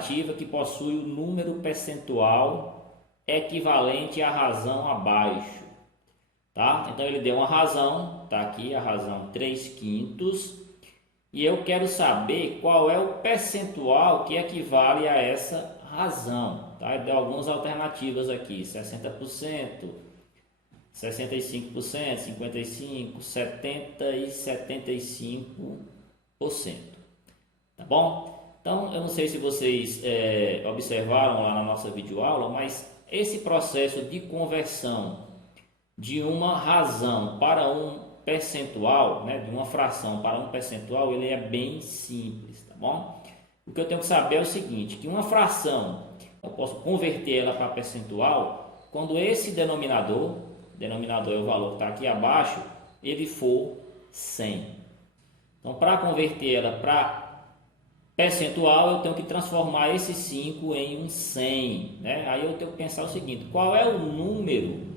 alternativa que possui o número percentual equivalente à razão abaixo. Tá? Então ele deu uma razão, tá aqui a razão 3/5, e eu quero saber qual é o percentual que equivale a essa razão. Tá? Ele deu algumas alternativas aqui: 60%, 65%, 55%, 70% e 75%. Tá bom? Então eu não sei se vocês observaram lá na nossa videoaula, mas esse processo de conversão de uma razão para um percentual, né, de uma fração para um percentual, ele é bem simples, tá bom? O que eu tenho que saber é o seguinte, que uma fração, eu posso converter ela para percentual quando esse denominador é o valor que está aqui abaixo, ele for 100. Então, para converter ela para percentual, eu tenho que transformar esse 5 em um 100, né? Aí eu tenho que pensar o seguinte, qual é o número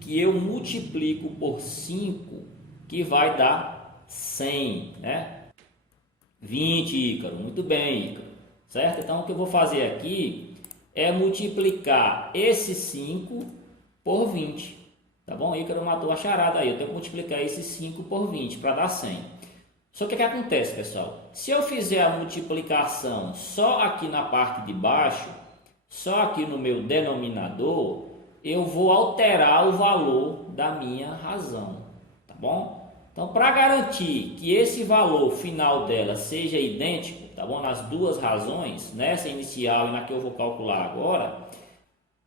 que eu multiplico por 5 que vai dar 100, né? 20, Ícaro. Muito bem, Ícaro. Certo? Então, o que eu vou fazer aqui é multiplicar esse 5 por 20. Tá bom? Ícaro matou a charada aí. Eu tenho que multiplicar esse 5 por 20 para dar 100. Só que o que acontece, pessoal? Se eu fizer a multiplicação só aqui na parte de baixo, só aqui no meu denominador, eu vou alterar o valor da minha razão, tá bom? Então, para garantir que esse valor final dela seja idêntico, tá bom? Nas duas razões, nessa inicial e na que eu vou calcular agora,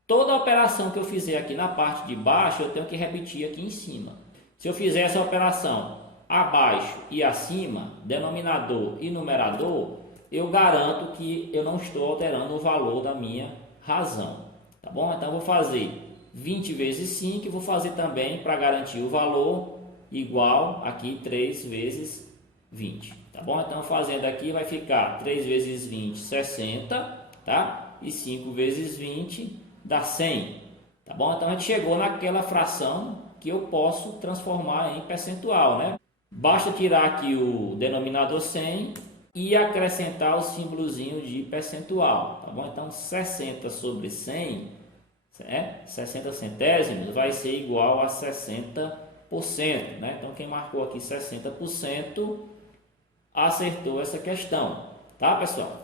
toda operação que eu fizer aqui na parte de baixo, eu tenho que repetir aqui em cima. Se eu fizer essa operação abaixo e acima, denominador e numerador, eu garanto que eu não estou alterando o valor da minha razão. Tá bom? Então, eu vou fazer 20 vezes 5 e vou fazer também, para garantir o valor, igual aqui 3 vezes 20. Tá bom? Então, fazendo aqui vai ficar 3 vezes 20, 60, tá? E 5 vezes 20 dá 100. Tá bom? Então, a gente chegou naquela fração que eu posso transformar em percentual, né? Basta tirar aqui o denominador 100 e acrescentar o símbolozinho de percentual, tá bom? Então, 60 sobre 100, 60 centésimos, vai ser igual a 60%, né? Então, quem marcou aqui 60% acertou essa questão, tá, pessoal?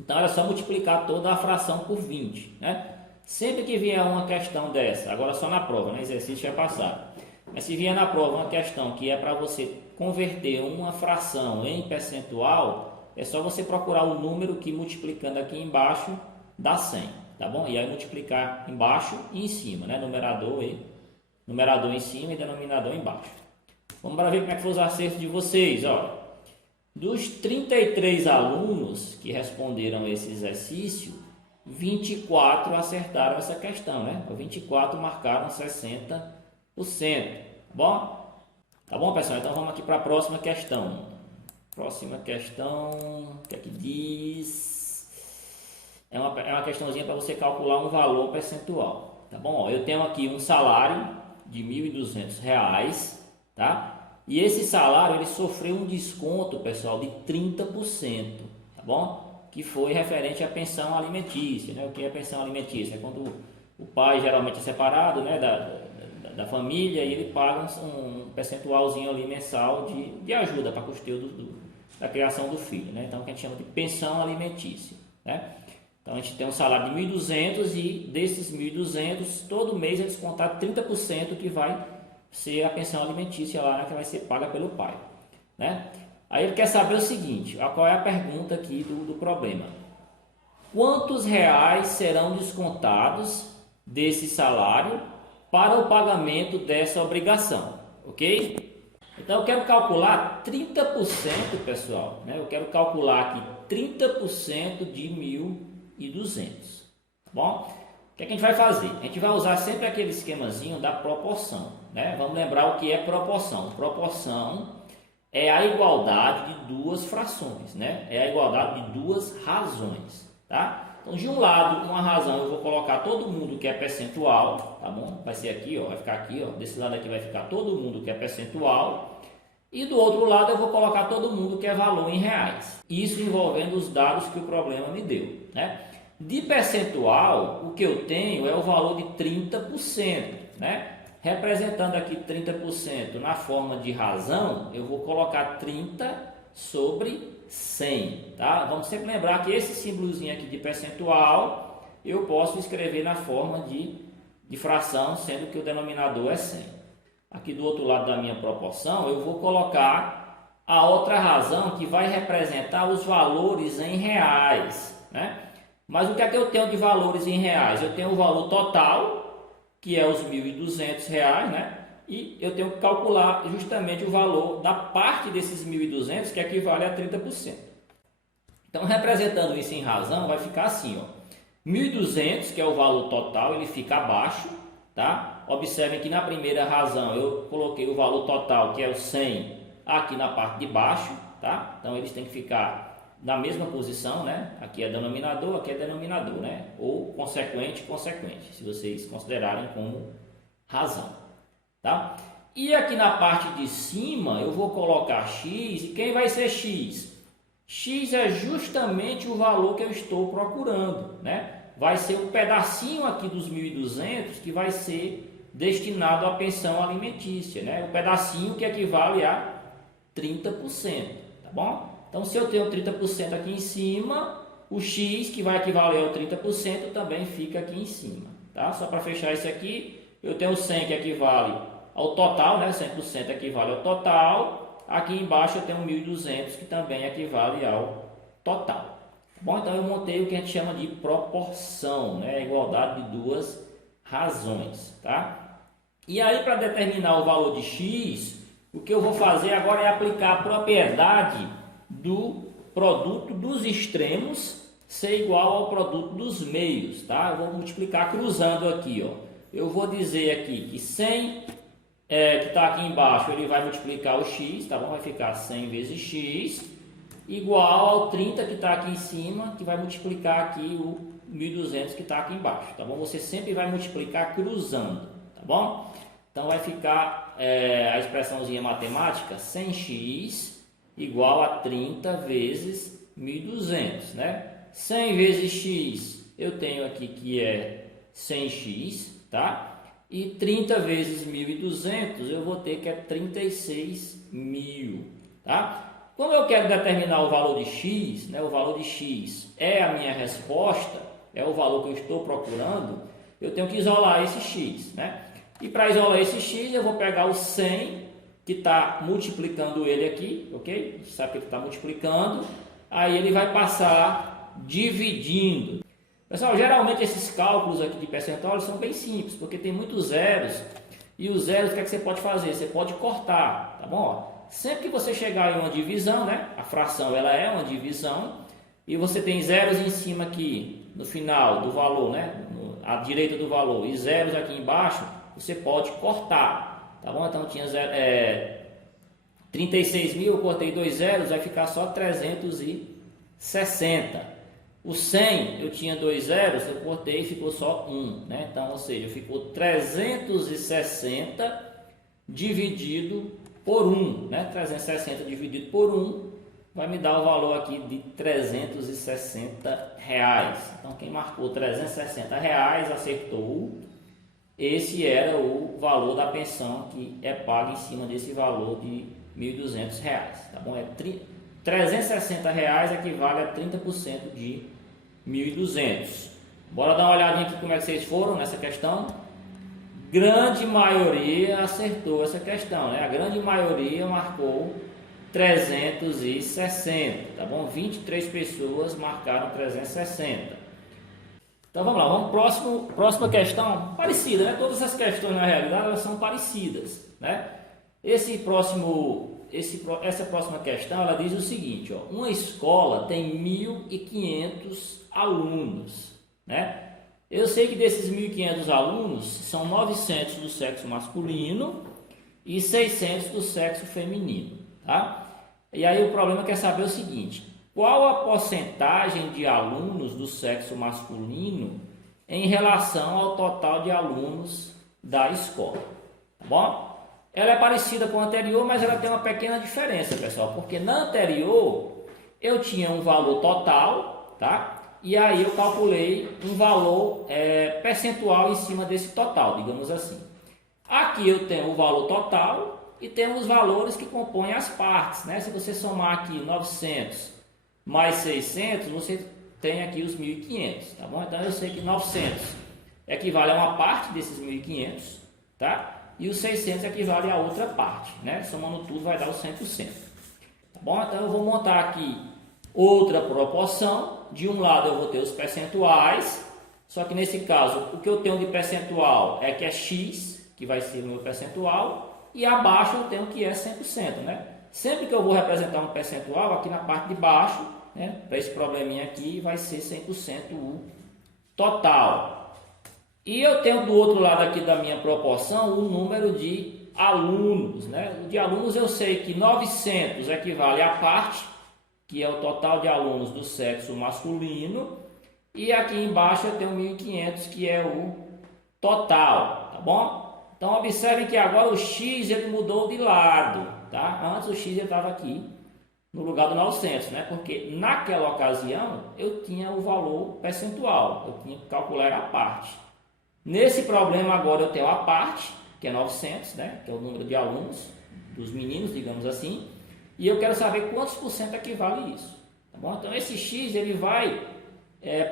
Então, é só multiplicar toda a fração por 20, né? Sempre que vier uma questão dessa, agora só na prova, né? Exercício é passado. Mas se vier na prova uma questão que é para você converter uma fração em percentual, é só você procurar o número que multiplicando aqui embaixo dá 100, tá bom? E aí multiplicar embaixo e em cima, né? Numerador em cima e denominador embaixo. Vamos para ver como é que foi os acertos de vocês, ó. Dos 33 alunos que responderam esse exercício, 24 acertaram essa questão, né? 24 marcaram 60%, tá bom? Tá bom, pessoal? Então vamos aqui para a próxima questão. Próxima questão, o que é que diz? É uma questãozinha para você calcular um valor percentual, tá bom? Eu tenho aqui um salário de R$ 1.200, tá? E esse salário ele sofreu um desconto, pessoal, de 30%, tá bom? Que foi referente à pensão alimentícia, né? O que é pensão alimentícia? É quando o pai geralmente é separado, né, da família, e ele paga um percentualzinho ali mensal de ajuda para custeio da criação do filho, né? Então, que a gente chama de pensão alimentícia, né? Então, a gente tem um salário de 1.200 e desses 1.200, todo mês é descontado 30% que vai ser a pensão alimentícia lá, né, que vai ser paga pelo pai, né? Aí ele quer saber o seguinte, qual é a pergunta aqui do problema. Quantos reais serão descontados desse salário para o pagamento dessa obrigação, ok? Então, eu quero calcular 30%, pessoal, né? Eu quero calcular aqui 30% de 1.200, tá bom? O que a gente vai fazer? A gente vai usar sempre aquele esquemazinho da proporção, né? Vamos lembrar o que é proporção. Proporção é a igualdade de duas frações, né? É a igualdade de duas razões, tá? Então, de um lado, uma razão, eu vou colocar todo mundo que é percentual, tá bom? Vai ser aqui, ó, vai ficar aqui, ó. Desse lado aqui vai ficar todo mundo que é percentual. E do outro lado, eu vou colocar todo mundo que é valor em reais. Isso envolvendo os dados que o problema me deu. né? De percentual, o que eu tenho é o valor de 30%, né? Representando aqui 30% na forma de razão, eu vou colocar 30 sobre 100, tá? Vamos sempre lembrar que esse símbolozinho aqui de percentual, eu posso escrever na forma de fração, sendo que o denominador é 100. Aqui do outro lado da minha proporção, eu vou colocar a outra razão que vai representar os valores em reais, né? Mas o que é que eu tenho de valores em reais? Eu tenho o valor total, que é os R$ 1.200, né? E eu tenho que calcular justamente o valor da parte desses 1.200, que equivale a 30%. Então, representando isso em razão, vai ficar assim, ó. 1.200, que é o valor total, ele fica abaixo, tá? Observem que na primeira razão eu coloquei o valor total, que é o 100, aqui na parte de baixo, tá? Então, eles têm que ficar na mesma posição, né? Aqui é denominador, aqui é denominador, né? Ou consequente, consequente, se vocês considerarem como razão, tá? E aqui na parte de cima eu vou colocar x, e quem vai ser x? X é justamente o valor que eu estou procurando, né? Vai ser um pedacinho aqui dos 1.200 que vai ser destinado à pensão alimentícia, né? Um pedacinho que equivale a 30%, tá bom? Então, se eu tenho 30% aqui em cima, o x, que vai equivaler ao 30%, também fica aqui em cima, tá? Só para fechar isso aqui, eu tenho 100 que equivale ao total, né? 100% equivale ao total. Aqui embaixo eu tenho 1.200 que também equivale ao total. Bom, então eu montei o que a gente chama de proporção, né? A igualdade de duas razões, tá? E aí, para determinar o valor de x, o que eu vou fazer agora é aplicar a propriedade do produto dos extremos ser igual ao produto dos meios, tá? Eu vou multiplicar cruzando aqui, ó. Eu vou dizer aqui que 100, que está aqui embaixo, ele vai multiplicar o x, tá bom? Vai ficar 100 vezes x, igual ao 30 que está aqui em cima, que vai multiplicar aqui o 1.200 que está aqui embaixo, tá bom? Você sempre vai multiplicar cruzando, tá bom? Então vai ficar a expressãozinha matemática 100x igual a 30 vezes 1.200, né? 100 vezes x eu tenho aqui que é 100x, tá? E 30 vezes 1.200 eu vou ter que é 36.000, tá? Como eu quero determinar o valor de x, né? O valor de x é a minha resposta, é o valor que eu estou procurando, eu tenho que isolar esse x, né? E para isolar esse x eu vou pegar o 100 que está multiplicando ele aqui, ok? A gente sabe que ele está multiplicando, aí ele vai passar dividindo. Pessoal, geralmente esses cálculos aqui de percentual são bem simples, porque tem muitos zeros, e os zeros, o que é que você pode fazer? Você pode cortar, tá bom? Sempre que você chegar em uma divisão, né? A fração ela é uma divisão, e você tem zeros em cima aqui, no final do valor, né? À direita do valor, e zeros aqui embaixo, você pode cortar. Tá bom? Então tinha 36.000, eu cortei 2 zeros, vai ficar só 360. O 100, eu tinha 2 zeros, eu cortei e ficou só 1, né? Então, ou seja, ficou 360 dividido por 1, né? 360 dividido por 1 vai me dar o valor aqui de R$360. Então, quem marcou R$360 acertou. Esse era o valor da pensão que é pago em cima desse valor de R$1.200, tá bom? R$360 equivale a 30% de 1.200. Bora dar uma olhadinha aqui como é que vocês foram nessa questão. Grande maioria acertou essa questão, né? A grande maioria marcou 360, tá bom? 23 pessoas marcaram 360. Então vamos lá, vamos próxima questão parecida, né? Todas as questões na realidade elas são parecidas, né? Essa próxima questão ela diz o seguinte, ó, uma escola tem 1.500 alunos, né? Eu sei que desses 1.500 alunos são 900 do sexo masculino e 600 do sexo feminino, tá? E aí o problema quer saber o seguinte: qual a porcentagem de alunos do sexo masculino em relação ao total de alunos da escola? Tá bom? Ela é parecida com a anterior, mas ela tem uma pequena diferença, pessoal, porque na anterior eu tinha um valor total, tá? e aí eu calculei um valor percentual em cima desse total, digamos assim. Aqui eu tenho o valor total e tenho os valores que compõem as partes, né? Se você somar aqui 900 mais 600, você tem aqui os 1.500, tá bom? Então eu sei que 900 equivale a uma parte desses 1.500, tá? E os 600 equivale a outra parte, né? Somando tudo vai dar os 100%. Tá bom? Então eu vou montar aqui outra proporção. De um lado eu vou ter os percentuais, só que nesse caso o que eu tenho de percentual é que é x, que vai ser o meu percentual, e abaixo eu tenho que é 100%, né? Sempre que eu vou representar um percentual, aqui na parte de baixo, né, para esse probleminha aqui, vai ser 100% o total. E eu tenho do outro lado aqui da minha proporção o número de alunos, né? De alunos eu sei que 900 equivale à parte, que é o total de alunos do sexo masculino, e aqui embaixo eu tenho 1.500, que é o total, tá bom? Então observe que agora o x ele mudou de lado, tá? Antes o x estava aqui no lugar do 900, né? Porque naquela ocasião eu tinha o valor percentual, eu tinha que calcular a parte. Nesse problema agora eu tenho a parte, que é 900, né? Que é o número de alunos, dos meninos, digamos assim, e eu quero saber quantos por cento equivale isso, tá bom? Então esse x ele vai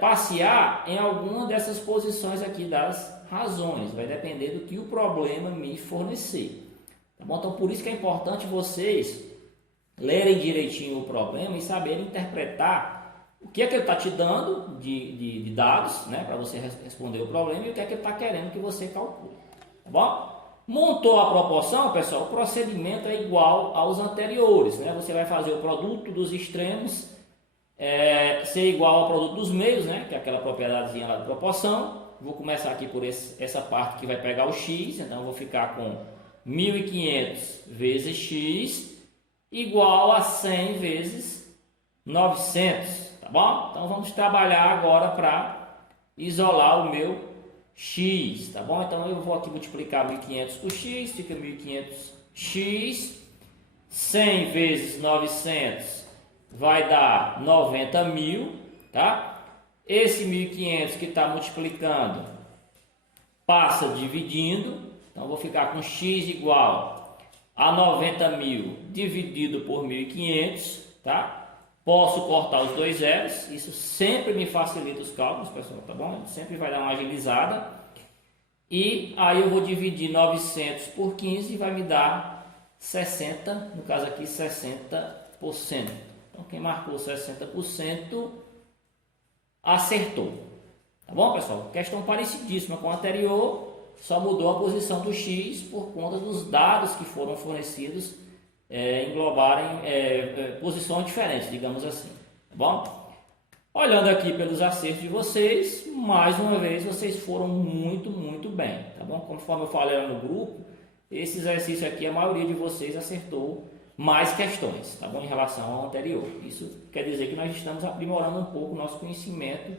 passear em alguma dessas posições aqui das razões, vai depender do que o problema me fornecer, tá bom? Então por isso que é importante vocês lerem direitinho o problema e saberem interpretar o que é que ele está te dando de dados, né, para você responder o problema, e o que é que ele está querendo que você calcule, tá bom? Montou a proporção, pessoal, o procedimento é igual aos anteriores, né? Você vai fazer o produto dos extremos ser igual ao produto dos meios, né? Que é aquela propriedadezinha lá de proporção. Vou começar aqui por essa parte que vai pegar o x, então eu vou ficar com 1.500 vezes x igual a 100 vezes 900, tá bom? Então vamos trabalhar agora para isolar o meu x, tá bom? Então eu vou aqui multiplicar 1.500 por x, fica 1.500x, 100 vezes 900 vai dar 90.000, tá? Esse 1.500 que está multiplicando passa dividindo, então eu vou ficar com x igual a 90.000 dividido por 1.500, tá? Posso cortar os dois zeros, isso sempre me facilita os cálculos, pessoal, tá bom? Sempre vai dar uma agilizada. E aí eu vou dividir 900 por 15 e vai me dar 60, no caso aqui 60%. Então quem marcou 60% acertou. Tá bom, pessoal? Questão parecidíssima com a anterior, só mudou a posição do x por conta dos dados que foram fornecidos englobarem posições diferentes, digamos assim, tá bom? Olhando aqui pelos acertos de vocês, mais uma vez vocês foram muito bem, tá bom? Conforme eu falei lá no grupo, esse exercício aqui a maioria de vocês acertou mais questões, tá bom? Em relação ao anterior. Isso quer dizer que nós estamos aprimorando um pouco o nosso conhecimento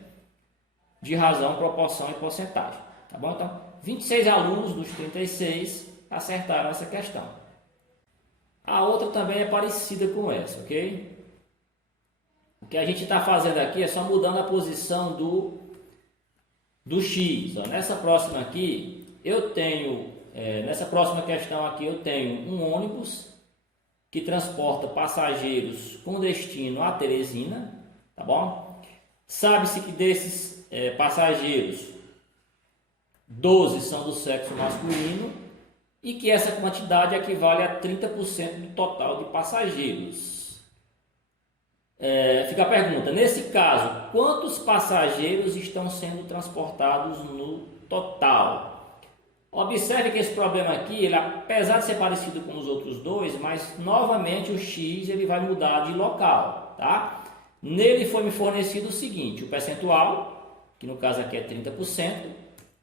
de razão, proporção e porcentagem, tá bom? Então, 26 alunos dos 36 acertaram essa questão. A outra também é parecida com essa, ok? O que a gente está fazendo aqui é só mudando a posição do x. Ó. Nessa próxima aqui, eu tenho, nessa próxima questão aqui, eu tenho um ônibus que transporta passageiros com destino a Teresina, tá bom? Sabe-se que desses passageiros, 12 são do sexo masculino, e que essa quantidade equivale a 30% do total de passageiros. Fica a pergunta, nesse caso, quantos passageiros estão sendo transportados no total? Observe que esse problema aqui, ele, apesar de ser parecido com os outros dois, mas novamente o x ele vai mudar de local, tá? Nele foi me fornecido o seguinte, o percentual, que no caso aqui é 30%,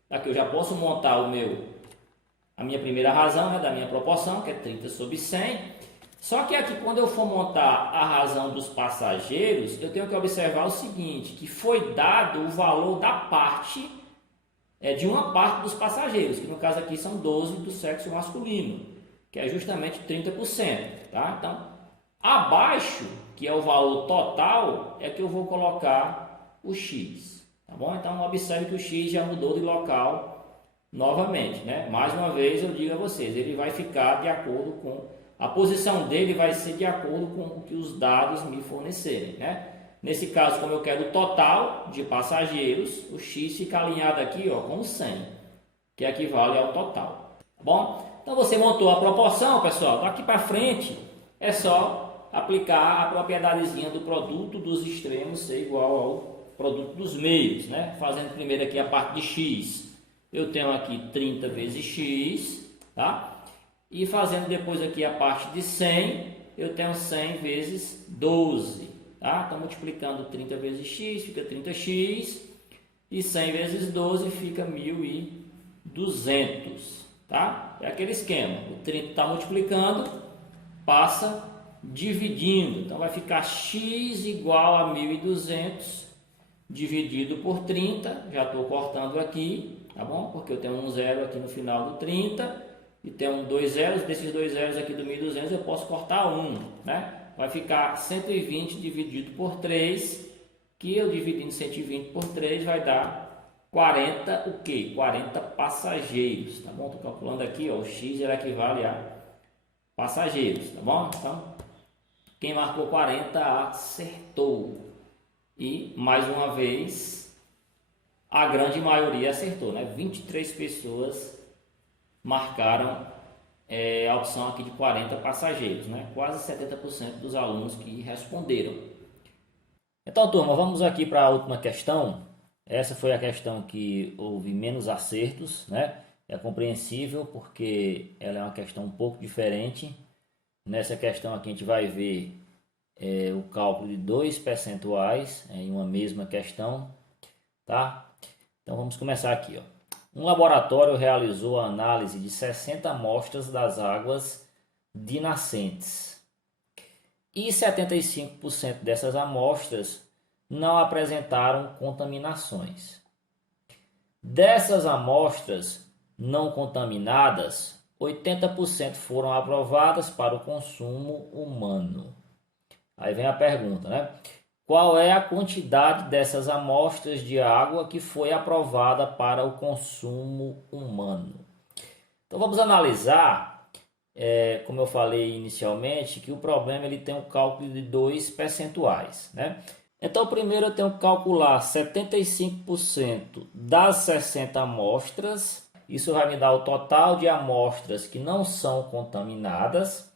aqui eu já posso montar a minha primeira razão, né, da minha proporção, que é 30 sobre 100. Só que aqui, quando eu for montar a razão dos passageiros, eu tenho que observar o seguinte, que foi dado o valor da parte, de uma parte dos passageiros, que no caso aqui são 12 do sexo masculino, que é justamente 30%. Tá? Então, abaixo, que é o valor total, é que eu vou colocar o x, tá bom? Então observe que o x já mudou de local novamente, né? Mais uma vez eu digo a vocês, ele vai ficar de acordo com a posição dele, vai ser de acordo com o que os dados me fornecerem, né? Nesse caso, como eu quero o total de passageiros, o x fica alinhado aqui, ó, com 100, que equivale ao total, tá bom? Então você montou a proporção, pessoal. Daqui para frente é só aplicar a propriedadezinha do produto dos extremos ser igual ao produto dos meios, né? Fazendo primeiro aqui a parte de x, eu tenho aqui 30 vezes x, tá? E fazendo depois aqui a parte de 100, eu tenho 100 vezes 12, tá? Então multiplicando 30 vezes x, fica 30x, e 100 vezes 12 fica 1.200, tá? É aquele esquema, o 30 está multiplicando, passa dividindo, então vai ficar x igual a 1.200 dividido por 30, já estou cortando aqui, tá bom? Porque eu tenho um zero aqui no final do 30 e tenho dois zeros, desses dois zeros aqui do 1.200 eu posso cortar um, né? Vai ficar 120 dividido por 3, que eu dividindo 120 por 3 vai dar 40, o quê? 40 passageiros, tá bom? Estou calculando aqui, ó, o x ele equivale a passageiros, tá bom? Então, quem marcou 40 acertou. E, mais uma vez, a grande maioria acertou, né? 23 pessoas marcaram a opção aqui de 40 passageiros, né? Quase 70% dos alunos que responderam. Então, turma, vamos aqui para a última questão. Essa foi a questão que houve menos acertos, né? É compreensível porque ela é uma questão um pouco diferente. Nessa questão aqui a gente vai ver o cálculo de dois percentuais em uma mesma questão, tá? Então vamos começar aqui, ó. Um laboratório realizou a análise de 60 amostras das águas de nascentes e 75% dessas amostras não apresentaram contaminações. Dessas amostras não contaminadas, 80% foram aprovadas para o consumo humano. Aí vem a pergunta, né? Qual é a quantidade dessas amostras de água que foi aprovada para o consumo humano? Então vamos analisar, como eu falei inicialmente, que o problema ele tem um cálculo de dois percentuais, né? Então primeiro eu tenho que calcular 75% das 60 amostras, isso vai me dar o total de amostras que não são contaminadas.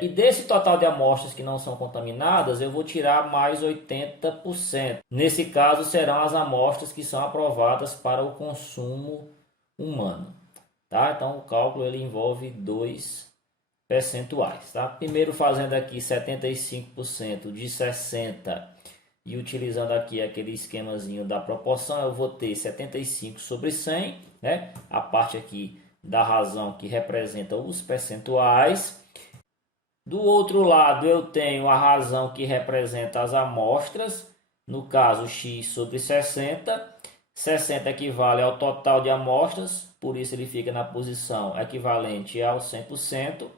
E desse total de amostras que não são contaminadas, eu vou tirar mais 80%. Nesse caso, serão as amostras que são aprovadas para o consumo humano. Tá? Então, o cálculo ele envolve dois percentuais. Tá? Primeiro, fazendo aqui 75% de 60 e utilizando aqui aquele esquemazinho da proporção, eu vou ter 75 sobre 100, né? A parte aqui da razão que representa os percentuais. Do outro lado, eu tenho a razão que representa as amostras, no caso x sobre 60. 60 equivale ao total de amostras, por isso ele fica na posição equivalente ao 100%.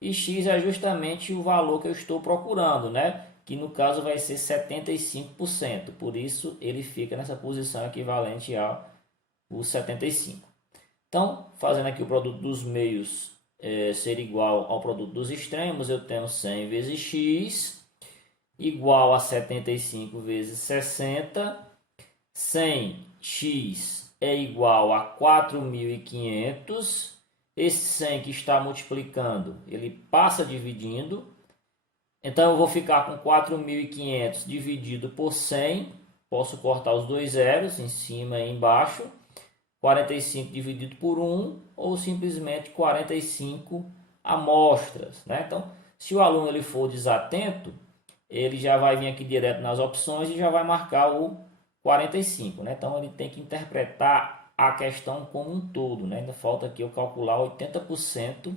E x é justamente o valor que eu estou procurando, né? Que no caso vai ser 75%, por isso ele fica nessa posição equivalente ao 75%. Então, fazendo aqui o produto dos meios ser igual ao produto dos extremos, eu tenho 100 vezes x igual a 75 vezes 60. 100x é igual a 4.500. Esse 100 que está multiplicando, ele passa dividindo. Então eu vou ficar com 4.500 dividido por 100. Posso cortar os dois zeros em cima e embaixo. 45 dividido por 1 ou simplesmente 45 amostras, né? Então, se o aluno ele for desatento, ele já vai vir aqui direto nas opções e já vai marcar o 45, né? Então, ele tem que interpretar a questão como um todo, né? Ainda falta aqui eu calcular 80%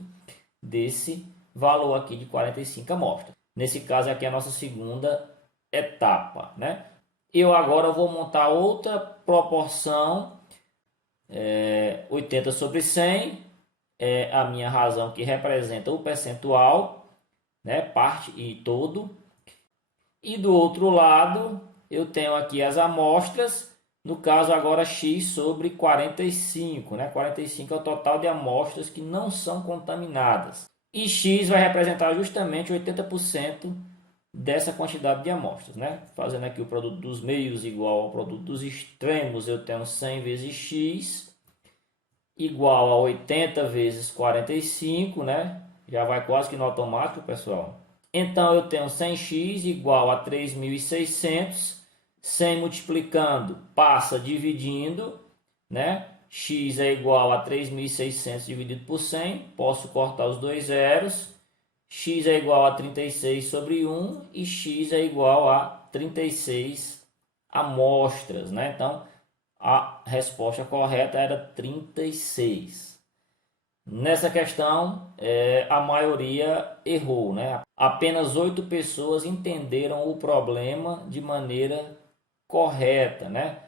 desse valor aqui de 45 amostras. Nesse caso aqui é a nossa segunda etapa, né? Eu agora vou montar outra proporção. 80 sobre 100 é a minha razão que representa o percentual, né, parte e todo. E do outro lado eu tenho aqui as amostras, no caso agora x sobre 45, né? 45 é o total de amostras que não são contaminadas. E x vai representar justamente 80% dessa quantidade de amostras, né? Fazendo aqui o produto dos meios igual ao produto dos extremos, eu tenho 100 vezes x igual a 80 vezes 45, né? Já vai quase que no automático, pessoal. Então eu tenho 100x igual a 3.600, 100 multiplicando passa dividindo, né? X é igual a 3.600 dividido por 100, posso cortar os dois zeros. X é igual a 36 sobre 1 e x é igual a 36 amostras, né? Então a resposta correta era 36. Nessa questão, a maioria errou, né? Apenas 8 pessoas entenderam o problema de maneira correta, né?